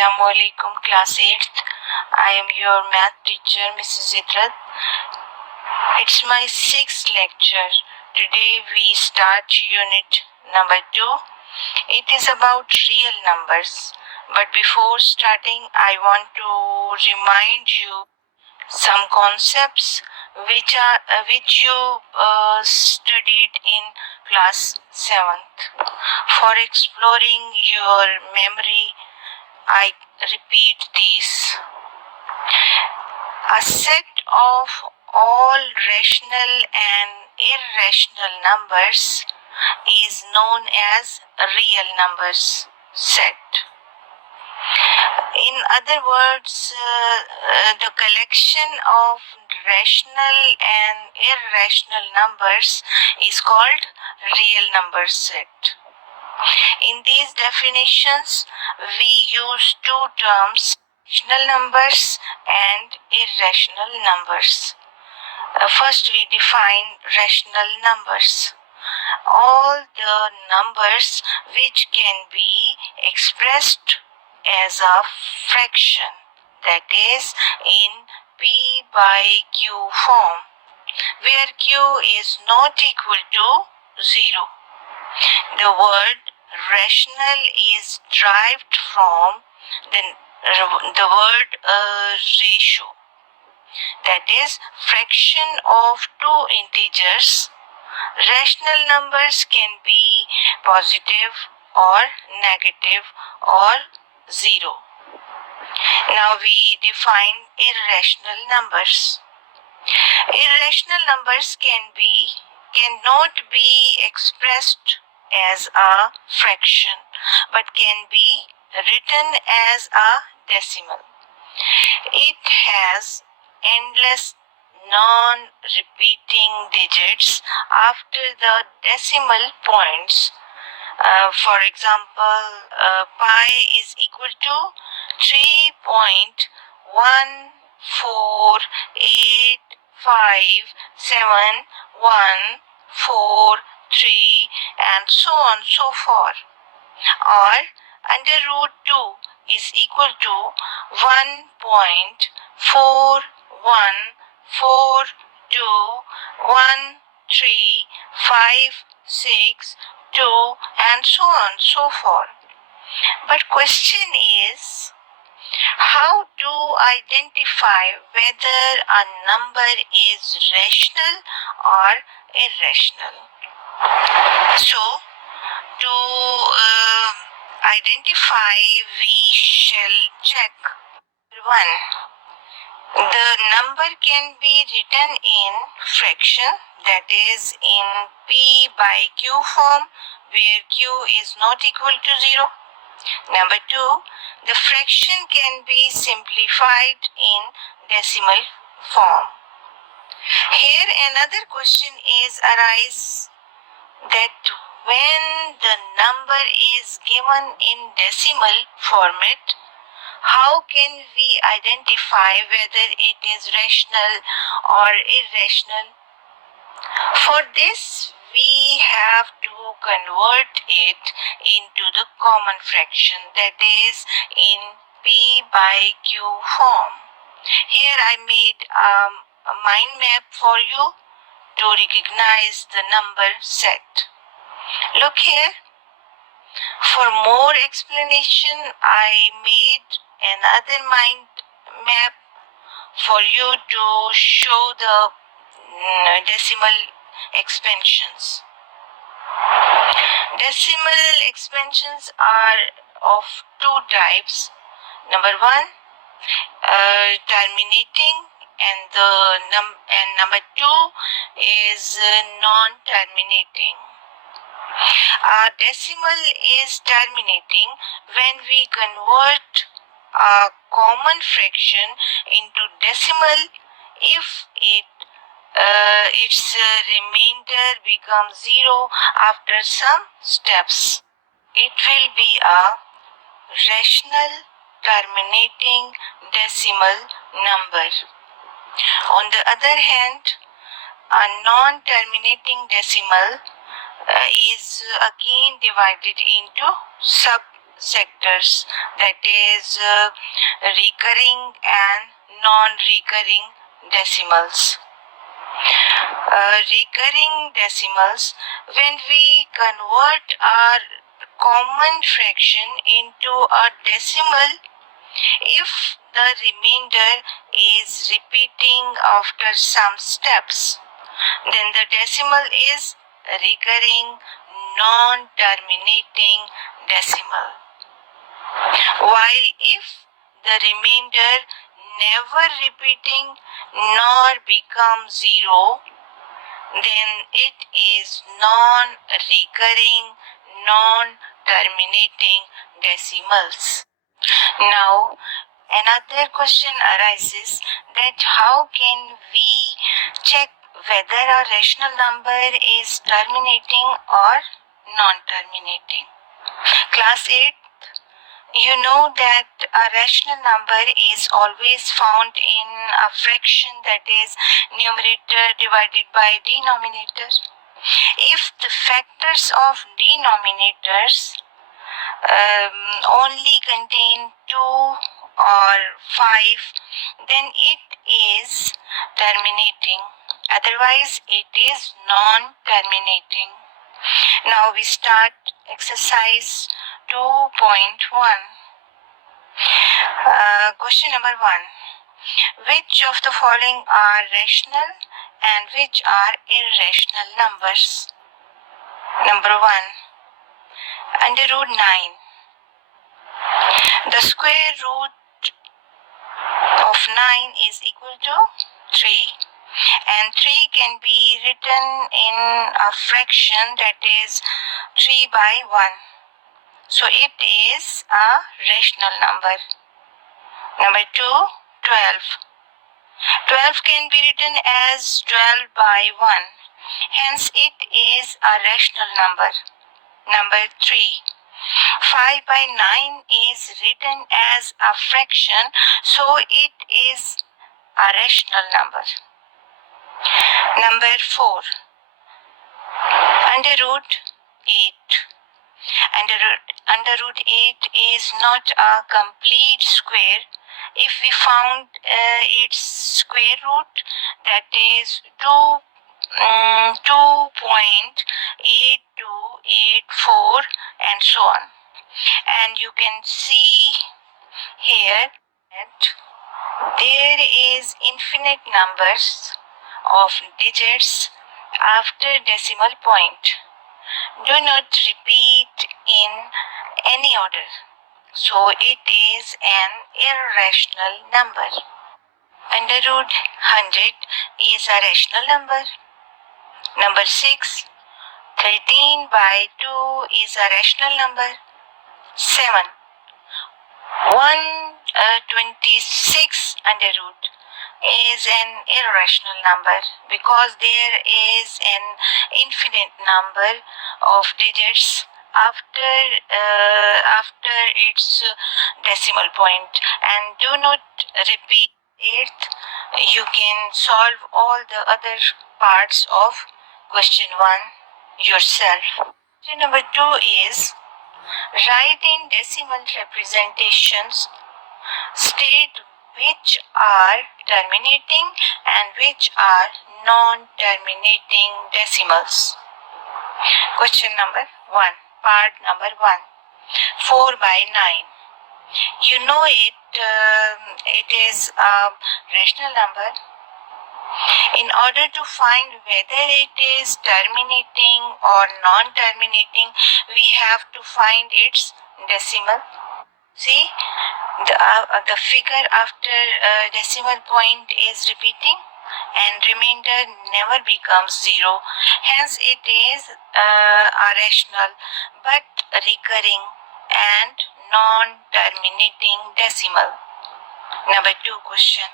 Assalamu alaikum, class 8th. I am your math teacher, Mrs. Idrat. It's my 6th lecture. Today we start unit number 2. It is about real numbers. But before starting, I want to remind you some concepts which you studied in class 7th. For exploring your memory, I repeat these. A set of all rational and irrational numbers is known as a real numbers set. In other words, the collection of rational and irrational numbers is called real number set. In these definitions, we use two terms, rational numbers and irrational numbers. First, we define rational numbers. All the numbers which can be expressed as a fraction, that is in P by Q form, where Q is not equal to 0. The word rational is derived from the word ratio, that is fraction of two integers. Rational numbers can be positive or negative or 0. Now we define irrational numbers. Irrational numbers cannot be expressed as a fraction, but can be written as a decimal. It has endless non-repeating digits after the decimal points. For example, pi is equal to 3.148571143 and so on so forth. Or under root 2 is equal to 1.41421356 and so on so forth. But question is, how to identify whether a number is rational or irrational? So, to identify, we shall check. 1. The number can be written in fraction, that is in P by Q form, where Q is not equal to 0. Number 2, the fraction can be simplified in decimal form. Here another question arises that when the number is given in decimal format, how can we identify whether it is rational or irrational? For this, we have to convert it into the common fraction, that is in P by Q form. Here I made a mind map for you to recognize the number set. Look here. For more explanation, I made another mind map for you to show the decimal expansions. Decimal expansions are of two types. Number 1, terminating, and number 2 is non-terminating. A decimal is terminating when we convert a common fraction into decimal if its remainder becomes 0 after some steps. It will be a rational terminating decimal number. On the other hand, a non-terminating decimal is again divided into sectors, that is recurring and non-recurring decimals. Recurring decimals, when we convert our common fraction into a decimal, if the remainder is repeating after some steps, then the decimal is recurring non-terminating decimal. While if the remainder never repeating nor becomes zero, then it is non-recurring, non-terminating decimals. Now, another question arises that how can we check whether a rational number is terminating or non-terminating? Class 8, you know that a rational number is always found in a fraction, that is numerator divided by denominator. If the factors of denominators only contain 2 or 5, then it is terminating. Otherwise, it is non-terminating. Now we start exercise 2.1. Question number 1. Which of the following are rational and which are irrational numbers? Number 1. Under root 9. The square root of 9 is equal to 3. And 3 can be written in a fraction, that is 3 by 1. So it is a rational number. Number 2, 12. 12 can be written as 12 by 1. Hence it is a rational number. Number 3. 5 by 9 is written as a fraction, so it is a rational number. Number 4. Under root 8. Under root 8 is not a complete square. If we found its square root, that is 2.8284 and so on. And you can see here that there is infinite numbers of digits after decimal point. Do not repeat in any order. So it is an irrational number. Under root 100 is a rational number. Number 6. 13 by 2 is a rational number. 7. 126 under root is an irrational number because there is an infinite number of digits after its decimal point. And do not repeat it. You can solve all the other parts of question 1 yourself. Question number 2 is, write in decimal representations, state which are terminating and which are non-terminating decimals. Question number 1, part number 1. 4 by 9. You know it is a rational number. In order to find whether it is terminating or non-terminating, we have to find its decimal. See, the figure after decimal point is repeating and remainder never becomes 0. Hence it is a rational but recurring and non-terminating decimal. Number 2 question.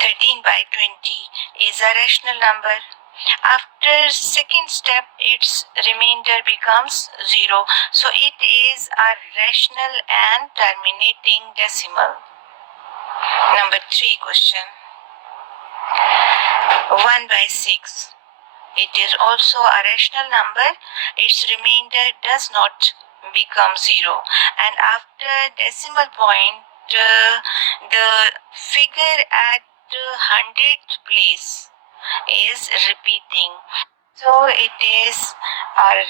13 by 20 is a rational number. After second step, its remainder becomes 0. So it is a rational and terminating decimal. Number 3 question. 1 by 6. It is also a rational number. Its remainder does not becomes 0, and after decimal point the figure at the 100th place is repeating. So it is a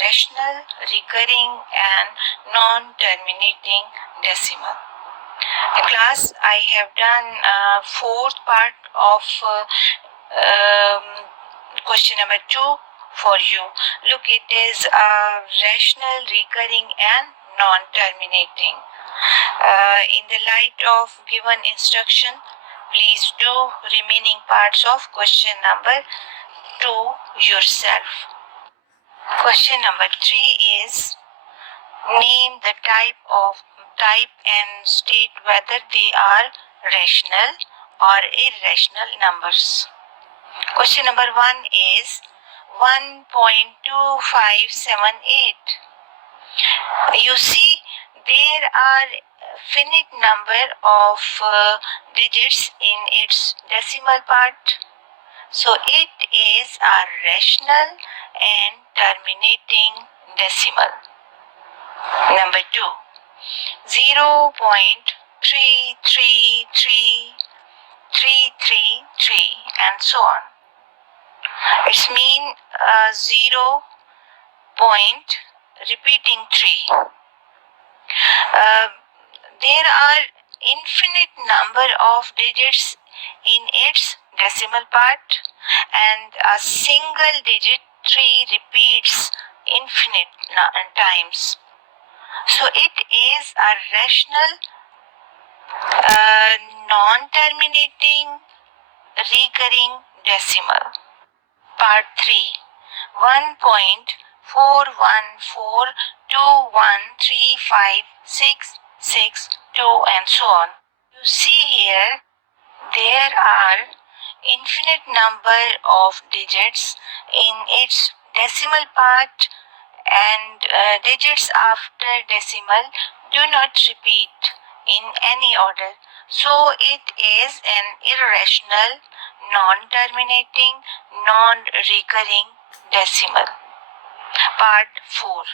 rational, recurring and non-terminating decimal. In class, I have done fourth part of question number 2 for you. Look, it is rational, recurring and non-terminating. In the light of given instruction, please do remaining parts of question number 2 yourself. Question number 3 is name the type and state whether they are rational or irrational numbers. Question number 1 is 1.2578. You see, there are finite number of digits in its decimal part. So it is a rational and terminating decimal. Number 2, 0.333333 and so on. It's mean 0 point repeating 3. There are infinite number of digits in its decimal part, and a single digit 3 repeats infinite times. So it is a rational, non-terminating, recurring decimal. Part 3, 1.41421356662 and so on. You see here, there are infinite number of digits in its decimal part, and digits after decimal do not repeat in any order. So it is an irrational, non-terminating, non-recurring decimal. Part 4.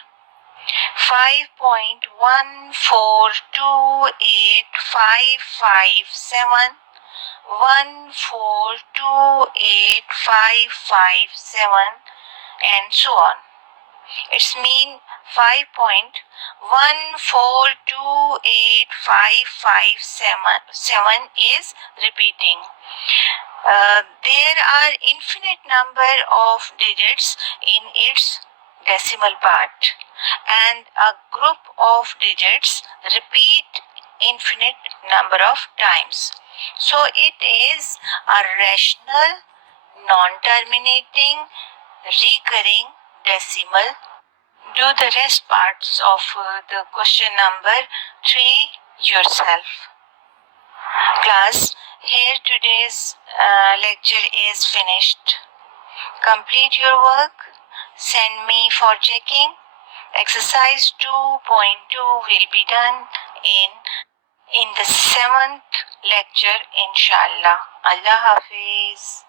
5.1428557 and so on. It's mean 5.1428557 is repeating. There are infinite number of digits in its decimal part, and a group of digits repeat infinite number of times. So it is a rational, non-terminating, recurring decimal. Do the rest parts of the question number 3 yourself. Class, here today's lecture is finished. Complete your work. Send me for checking. Exercise 2.2 will be done in the 7th lecture, inshallah. Allah Hafiz.